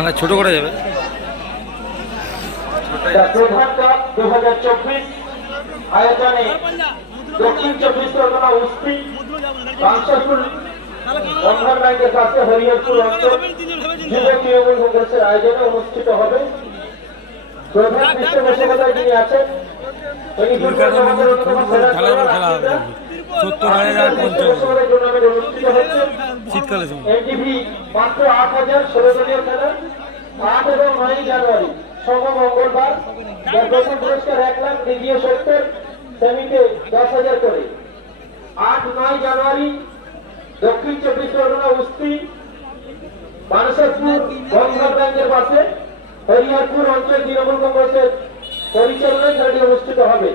মানে ছোট করা যাবে। প্রধান কাপ 2024 আয়োজনে দক্ষিণ 24 পরগনা উস্তি বাংশাসুর বন্ধন ব্যাংকের কাছে হরিহরপুর অঞ্চল যুব তৃণমূল কংগ্রেসের আয়োজনে অনুষ্ঠিত হবে। প্রধান পৃষ্ঠপোষকতায় যিনি আছেন শীতকালে এনটিভি মাত্র 8,000 16 দলীয় খেলা 8 এবং 9 জানুয়ারি সোম মঙ্গলবার। প্রথম পুরস্কার 1 লাখ, দ্বিতীয় 70, সেমিতে 10,000 করে। 8-9 জানুয়ারি দক্ষিণ 24 পরগনা উস্তি বানসাসপুর বন্ধন ব্যাংকের পাশে হরিহরপুর অঞ্চল তৃণমূল কংগ্রেসের পরিচালনায় খেলাটি অনুষ্ঠিত হবে।